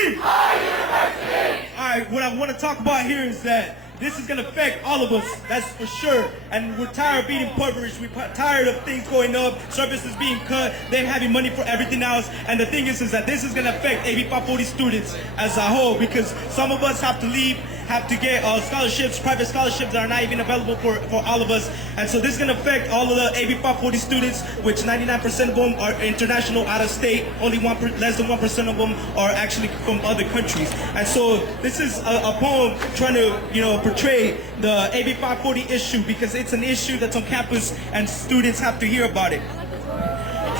University! Alright, what I want to talk about here is that this is going to affect all of us, that's for sure. And we're tired of being impoverished. We're tired of things going up, services being cut, them having money for everything else. And the thing is that this is going to affect AB 540 students as a whole, because some of us have to leave, have to get scholarships, private scholarships that are not even available for all of us. And so this is going to affect all of the AB 540 students, which 99% of them are international, out of state. Only less than 1% of them are actually from other countries. And so this is a poem trying to, portray the AB 540 issue, because it's an issue that's on campus and students have to hear about it.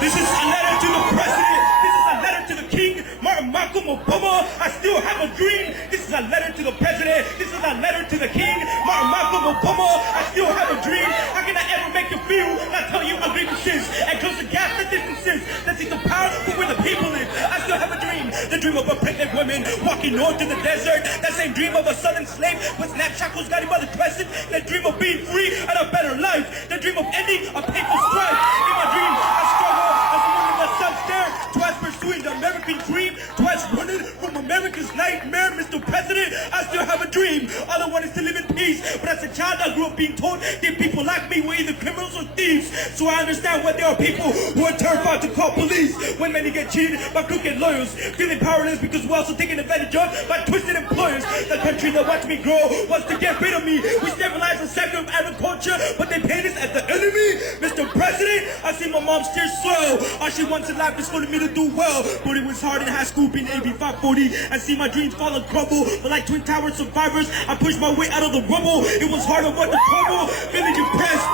This is a letter to the president. This is a letter to the king, Malcolm Obama. I still have a dream. This is a letter to the president. This is a letter to the king, Malcolm Obama. I still have a dream. How can I ever make you feel? I tell you my grievances and close the gap, the distances. That sees the power for where the people live. I still have a dream. The dream of a pregnant woman walking north to the desert. That same dream of a southern slave with snap shackles guided by the crescent. That dream of being free and a better life. The dream of ending a painful strife. In my dream, I struggle as one of the sun stare. Twice pursuing the American dream. Twice running from America's nightmare. Mr. President, I still have a dream. All I want is to live in peace. But as a child, I grew up being told that people like me were either criminals or thieves. So I understand why there are people who are terrified to call police when many get cheated by crooked lawyers, feeling powerless because we're also taken advantage of by twisted employers. The country that watched me grow wants to get rid of me. We stabilize the sector of agriculture, but they paint us as the enemy. Mr. President, I see my mom's tears swell. All she wants in life is for me to do well. But it was hard in high school being AB 540. I see my dreams fall and crumble. But like Twin Tower survivors, I pushed my way out of the rubble. It was hard to avoid the trouble, feeling depressed.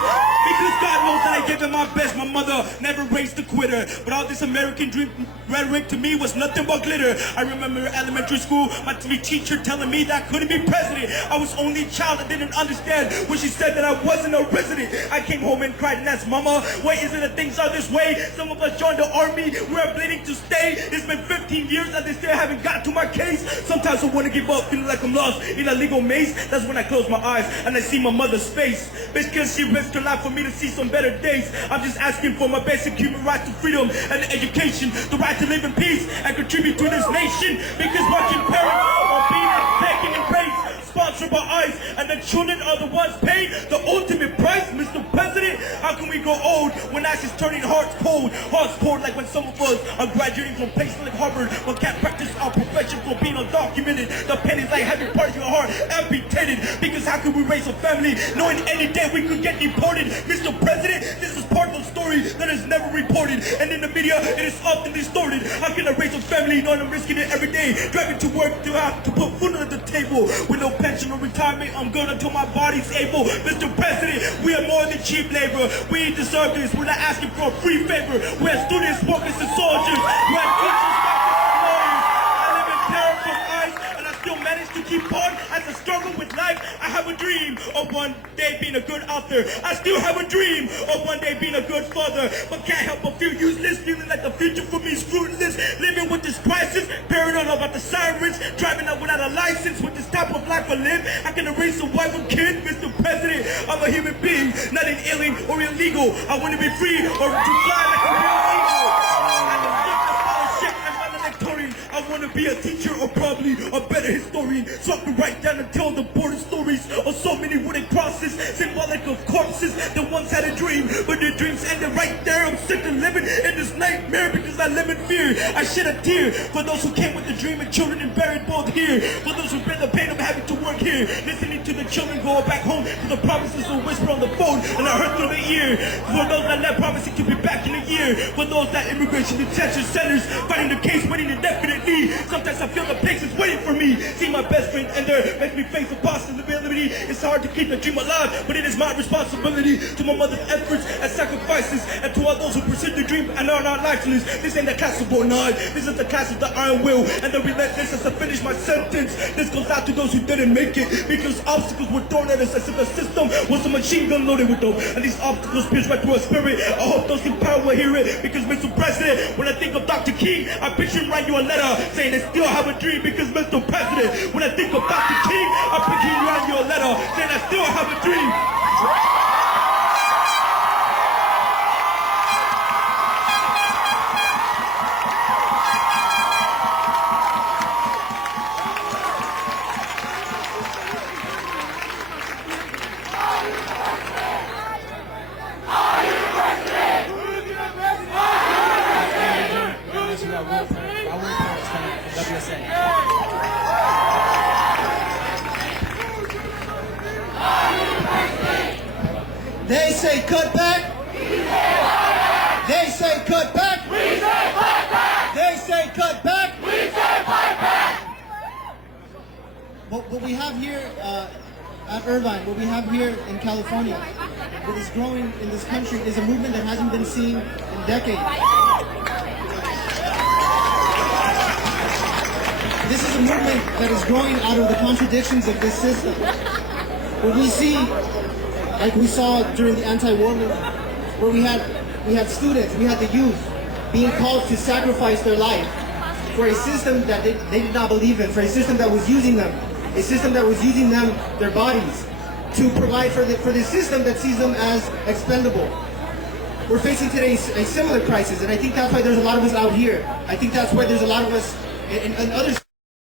Because God knows that I gave it my best. My mother never raised a quitter. But all this American dream rhetoric to me was nothing but glitter. I remember elementary school, my teacher telling me that I couldn't be president. I was only a child that didn't understand when she said that I wasn't a resident. I came home and cried and asked, Mama, why is it that things are this way? Some of us joined the army, we're bleeding to stay. It's been 15 years and they still haven't got to my case. Sometimes I want to give up, feeling like I'm lost in a legal maze. That's when I close my eyes and I see my mother's face. Because she risked her life for me to see some better days. I'm just asking for my basic human right to freedom and education, the right to live in peace and contribute to this nation. Because watching parents are being taken in praise, sponsored by ICE, and the children are the ones paying the ultimate price. Mr. President, how can we grow old when ice is turning hearts cold? Hearts cold like when some of us are graduating from places like Harvard, but can't practice our profession for being undocumented. The pain is like having part of your heart amputated. Because how can we raise a family knowing any day we could get deported? Mr. President, this is part of the story that is never reported, and in the media it is often distorted. How can I raise a family knowing I'm risking it every day, driving to work to have to put food on the table with no pension or retirement? I'm good until my body's able. Mr. President, we are more than cheap labor. We deserve this. We're not asking for a free favor. We're students, workers, and soldiers. We're teachers, doctors, and lawyers. I live in terror from ICE, and I still manage to keep on as I struggle with life. I have a dream of one day being a good author. I still have a dream of one day being a good father, but can't help but feel useless, feeling like the future for me is fruitless. Living with this crisis, paranoid about the sirens, driving up without a license with this type of life I live. How can I raise a wife and kid? Mr. President, I'm a human being, not an alien or illegal. I want to be free or to fly like a real eagle. I want to be a teacher or probably a better historian, so I can write down and tell the border stories of so many wooden crosses, symbolic of corpses that once had a dream, but their dreams ended right there. I'm sick of living in this nightmare because I live in fear. I shed a tear for those who came with the dream and children and buried both here, for those who bear the pain of having to work here, listening to the children go back home to the promises of whisper on the phone and I heard through the ear, for those that left promising to be back in a year, for those that immigration detention centers fighting the case waiting indefinitely. Sometimes I feel the place is waiting for me. See my best friend and there makes me face the possibility. It's hard to keep the dream alive, but it is my responsibility to my mother's efforts and sacrifices, and to all those who pursue the dream and are not lifeless. This ain't the class of none. This is the class of the iron will and the relentless. As I finish my sentence, this goes out to those who didn't make it, because obstacles were thrown at us as if the system was a machine gun loaded with them, and these obstacles pierce right through our spirit. I hope those in power will hear it, because Mr. President, when I think of Dr. King, I picture him write you a letter saying they still have a dream. Because Mr. President, when I think of Dr. King, I picture him write you a letter saying I still have a dream. They say cut back. They say cut back. We say fight back. They say cut back. We say fight back. What we have here at Irvine, what we have here in California, what is growing in this country is a movement that hasn't been seen in decades. This is a movement that is growing out of the contradictions of this system. What we see, like we saw during the anti-war movement, where we had students, we had the youth being called to sacrifice their life for a system that they did not believe in, for a system that was using them, a system that was using them, their bodies, to provide for the system that sees them as expendable. We're facing today a similar crisis, and I think that's why there's a lot of us out here. I think that's why there's a lot of us in other